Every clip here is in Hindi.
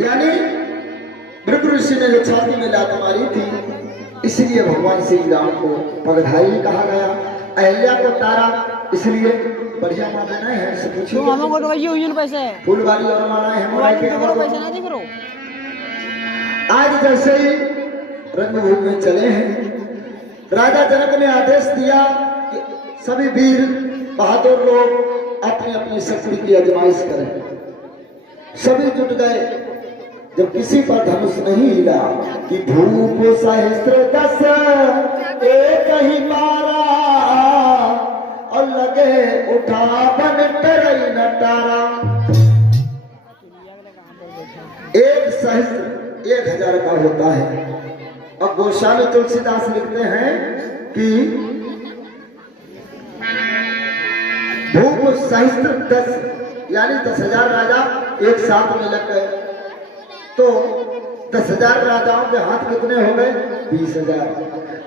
यानी भृगु ऋषि ने जो छाती में लात मारी थी, इसलिए भगवान श्री राम को पगधारी कहा गया। अहल्या को तारा इसलिए बढ़िया माला नहीं है, से पूछिए फूलवारी और मालाएं हैं आज जैसे ही रंगभूमि में चले हैं। राजा जनक ने आदेश दिया कि सभी वीर बहादुर लोग अपनी अपनी शक्ति की आजमाइश करें। सभी जुट गए। जब किसी पर धनुष नहीं हिला कि धूप सहस्त्र दस एक ही मारा और लगे उठा बन करई न तारा। एक सहस्त्र 1000 का होता है। अब गोस्वामी तुलसीदास लिखते हैं कि भूप सहस्त्र 10 यानी 10,000 राजा एक साथ में लग गए तो 10,000 राजाओं के हाथ कितने हो गए? 20,000।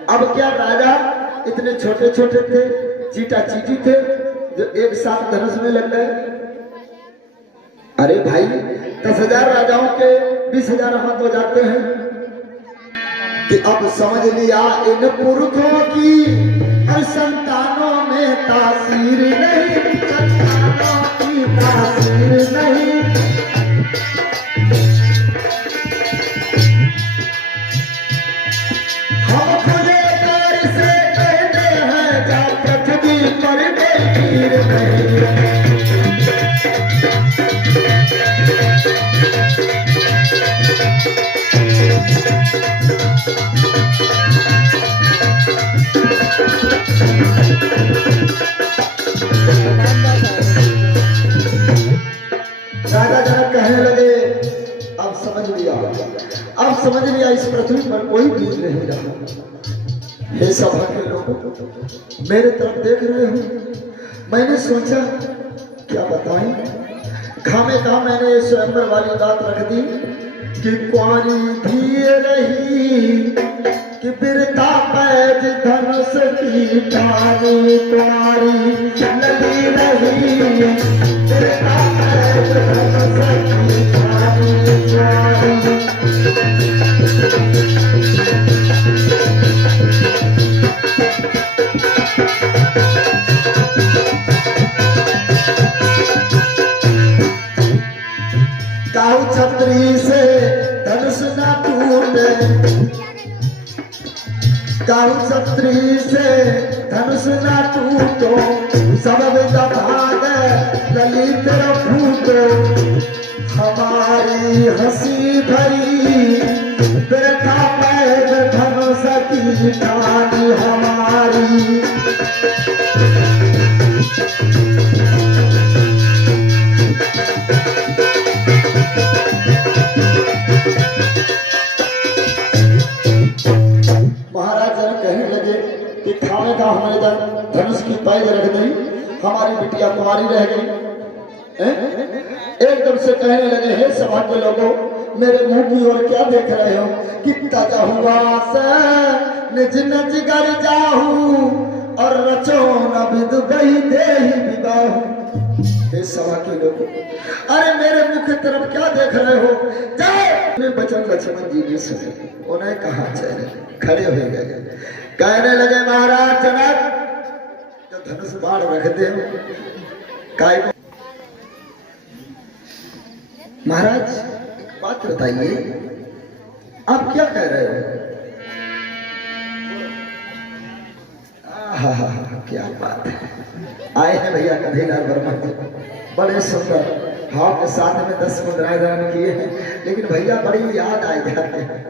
अब क्या राजा इतने छोटे छोटे थे, चीटा चीटी थे जो एक साथ धनुष में लग गए? अरे भाई 10,000 राजाओं के 20,000 हाथ हो जाते हैं कि अब समझ लिया इन पुरखों की और संतानों में तासीर नहीं, संतानों की तासीर नहीं। हम खुदे पैर से कहते हैं जा पृथ्वी पर वीर नहीं। राजा जनक कहने लगे अब समझ लिया इस पृथ्वी पर कोई वीर नहीं रहा। हे सभा के लोगों, मेरे तरफ देख रहे हो। मैंने सोचा क्या बताएं, खामे का मैंने स्वयंवर वाली बात रख दी कि कुंवारी भी रही कि बिरता पैज धनुष की टानी कुंवारी लगी रही। बिरता पैज धनुष की टानी कुंवारी। काहू छतरी से धनुष न टूटे, काहू छतरी से धनुष न टूटो, सब विदा भाग ललित फूटो। हमारी हंसी भरी बिरथा पैज धनुष की टानी हमारी। हमारे धनुष की पैज रख दी, हमारी बिटिया कुंवारी रह गई। एकदम से कहने लगे हे सभा के लोगों, मेरे मुंह की ओर क्या देख रहे हो कि तजा हुआ निज नज कर जाहू और रचो न विद बही देहि विवाहू। हे सभा के लोगों, अरे मेरे मुख की तरफ क्या देख रहे हो? जाओ। बचन लक्ष्मण जी ने सुने, उन्हें कहा चले, खड़े हो गए। कहने लगे महाराज जनक तो धनुष बाण रख दे काय को। महाराज बात बताइए, आप क्या कह रहे हो? क्या बात है। आए हैं भैया कन्हैयालाल वर्मा जी, बड़े सुंदर भाव के साथ में 10 मुद्राएं दान किए हैं, लेकिन भैया बड़ी याद आ जाते हैं।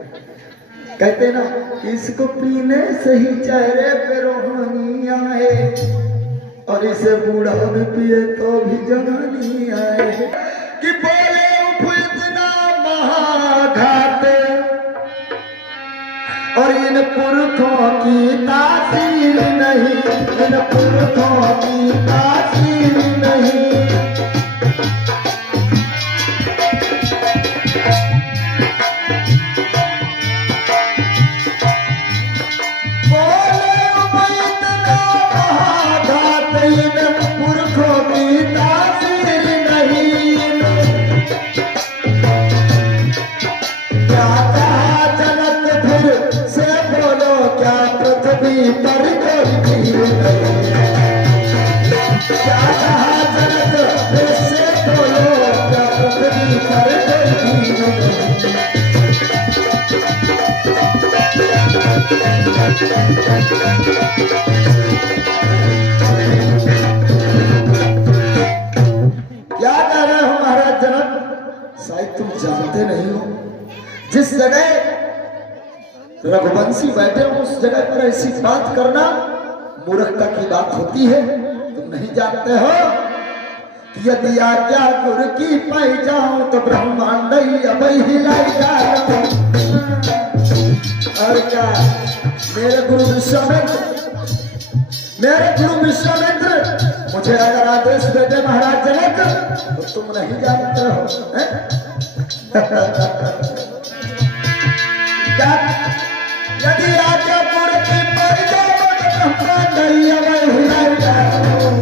कहते ना इसको पीने से ही चेहरे पे रोहानी आए और इसे बूढ़ा भी पिए तो भी जवानी आए। कि बोले इतना महाघात और इन पुरखों की तासीर नहीं, इन पुरखों की तासीर नहीं। क्या कह रहे हो महाराज जनक? शायद तुम जानते नहीं हो, जिस जगह रघुवंशी बैठे हो उस जगह पर ऐसी बात करना मूर्खता की बात होती है। तुम नहीं जानते हो कि यदि आज्ञा गुरु की पाई जाऊं तो ब्रह्मांड अब हिलाई जाऊं। और क्या मेरे गुरु विश्वामित्र मुझे अगर आदेश देते महाराज जनक तो तुम नहीं जानते हो। क्या यदि आज्ञा गुरु की पाई जाऊं तो ब्रह्मांड अब हिलाई जाऊं।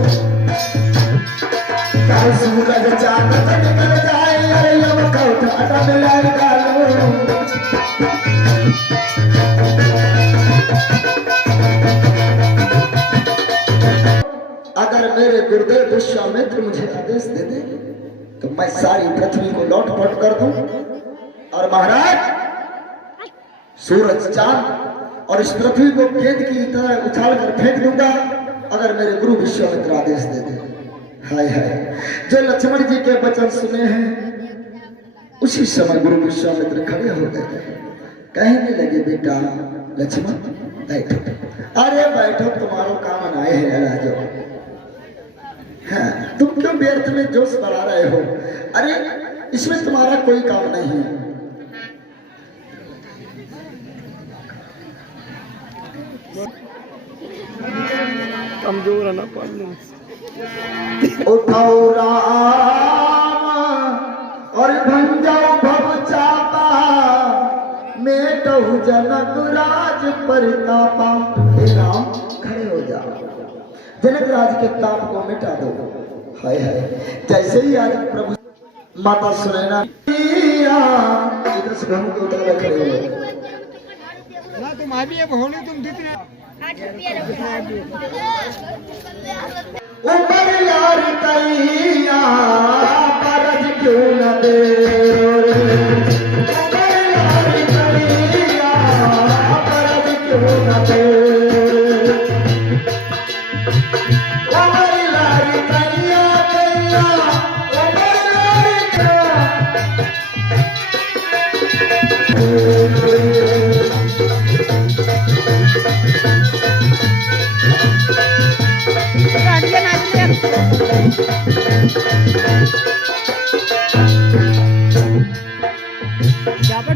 सूरज चांद निकल जाए अरे यमक उठा मिलाई डालो। अगर मेरे गुरुदेव विश्वामित्र मुझे आदेश दे दे तो मैं सारी पृथ्वी को लौटपट कर दूं और महाराज सूरज चांद और इस पृथ्वी को गेंद की तरह उछाल कर फेंक दूंगा अगर मेरे गुरु विश्वामित्र आदेश दे दे। हाय हाय, जो लक्ष्मण जी के वचन सुने हैं उसी समय गुरु विश्वामित्र खड़े हो गए, कहने लगे बेटा लक्ष्मण बैठो। अरे बैठो, तुम्हारो काम आए हैं राजो। हाँ, तुम क्यों व्यर्थ में जोश बढ़ा रहे हो? अरे इसमें तुम्हारा कोई काम नहीं है। कमजोर है ना पढ़ने। उठाओ राम और भंजाओ भव चापा, मेटहु जनक राज परितापा। हे राम खड़े हो जाओ, जनक राज के ताप को मिटा दो। हाय हाय, जैसे ही आज प्रभु माता सुनैना इधर से हम को उतार खड़े हो ना तुम अभी ये भोले तुम दिख उमर यार कैया परज क्यों न दे। उमर यार कैया परज क्यों न दे। उमर यार कैया कैया उमर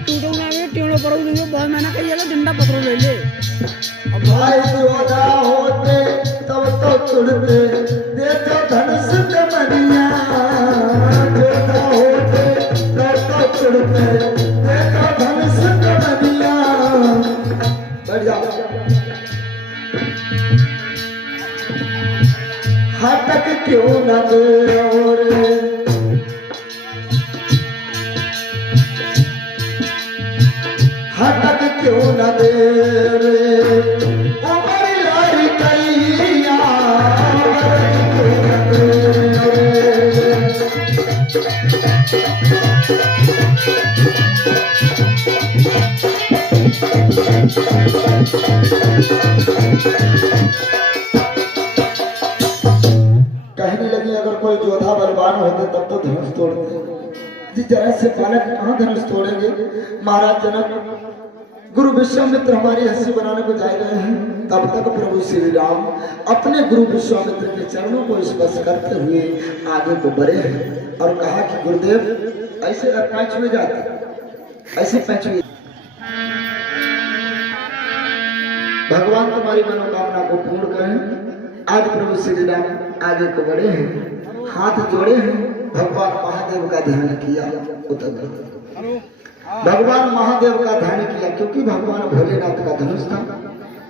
टूटो ना टेढ़ो पड़ो बहुत मैंने कही डंडा पकड़ो ले ले। भाई जोधा होते तब तो तुड़ते देखो धनुष कमरिया। जोधा होते तब तो तुड़ते देखो धनुष कमरिया। बढ़िया हटक क्यों न दे और हटक क्यों न दे रे। उमर लारी कैया क्यों न दे रे। कहने लगी अगर कोई जोधा बलवान होते तब तो धनुष तोड़ते। जिस तरह से बालक कहाँ धनुष तोड़ेंगे? महाराज जनक गुरु विश्वामित्र हमारी हंसी बनाने को जा रहे हैं, तब तक प्रभु श्री राम अपने गुरु विश्वामित्र के चरणों को स्पर्श करते हुए आगे को बढ़े हैं और कहा कि गुरुदेव ऐसे पैंच में जाते, ऐसे पैंच में। भगवान तुम्हारी मनोकामना को पूर्ण करें। आज प्रभु श्री राम आगे को बढ़े हैं, हाथ जोड़े हैं, भगवान महादेव का ध्यान किया। भगवान महादेव का ध्यान किया क्योंकि भगवान भोलेनाथ का धनुष था।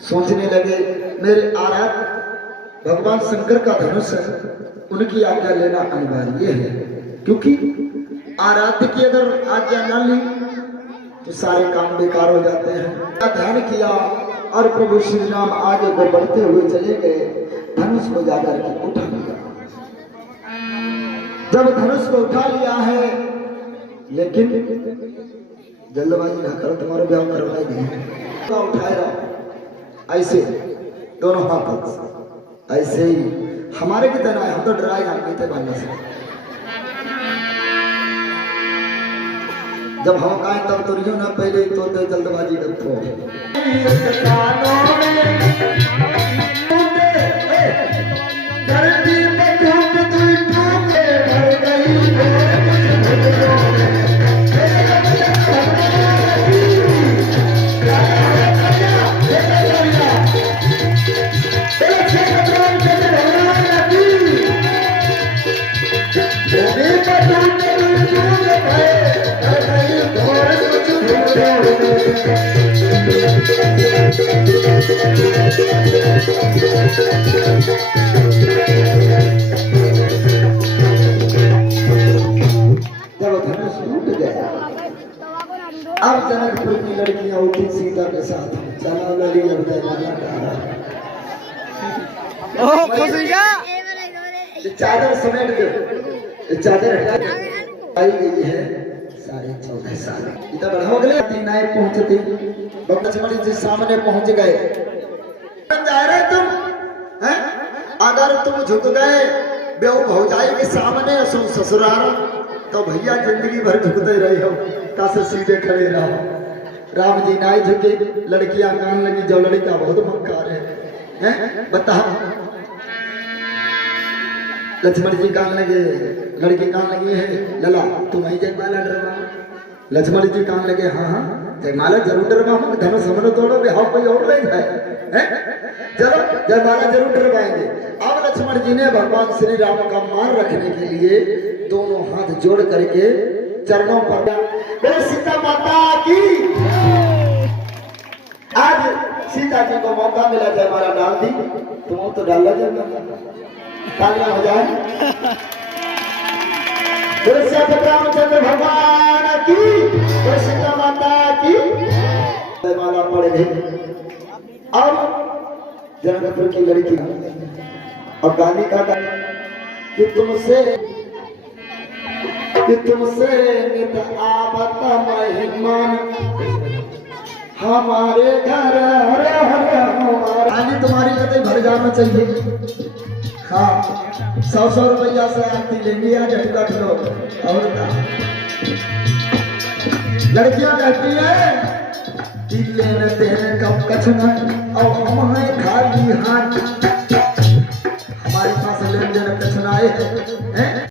सोचने लगे मेरे आराध्य भगवान शंकर का धनुष है, उनकी आज्ञा लेना अनिवार्य है, क्योंकि आराध्य की अगर आज्ञा न ली तो सारे काम बेकार हो जाते हैं। ध्यान किया और प्रभु श्री राम आगे को बढ़ते हुए चले गए, धनुष को जाकर के उठा लिया। जब धनुष को उठा लिया है, लेकिन जल्दबाजी ना करो, तुम्हारा ब्याह करवाए नहीं उठाया ऐसे दोनों हाथ ऐसे ही हमारे की तरह हम तो डराए नहीं थे बनने से। जब हम कहें तब तो रियो ना पहले तो जल्दबाजी करते अब जनकपुर की लड़कियां उठी सीता के साथ, चला लड़ी चादर समेट दे, चादर हटा आई गई है 14.5 साल। इतना बड़ा हो गया तीन आए पहुंचते लक्ष्मण जी सामने पहुंच गए। जा रहे तुम हैं? अगर तुम झुक गए बेहू भौजाई के सामने ससुराल तो भैया जिंदगी भर झुकते रहे हो, कैसे सीधे खड़े रहो। राम जी नाई झुके, लड़कियां कान लगी, जो लड़का बहुत मक्कार है बताओ। लक्ष्मण जी कान लगे, लड़की कान लगी है, लला तुम ही जयमाला डरवा। लक्ष्मण जी कान लगे, हाँ हाँ जयमाला जरूर डरवा, धनुष हमने तोड़ो बिहाव कोई और नहीं है, चलो जयमाला जरूर डरवाएंगे। अब लक्ष्मण जी ने भगवान श्री राम का मान रखने के लिए दोनों हाथ जोड़ करके चरणों पर बोले सीता माता की। आज सीता जी को मौका मिला जयमाला डाल दी, तुम तो डाल तालियां हो जाए। रामचंद्र भगवान की, सीता माता की जयमाला पड़ गई। अब जनकपुर की लड़की और गाली का कि तुमसे नित आवत मेहमान हमारे घर तुम्हारी कतई भर जाना चाहिए। हाँ 100 रुपया से आरती लेंगे या झटका ठलो। और लड़कियां कहती है कि लेने देने कब कछना और हम हैं खाली हाथ, हमारे पास लेन देन कछना है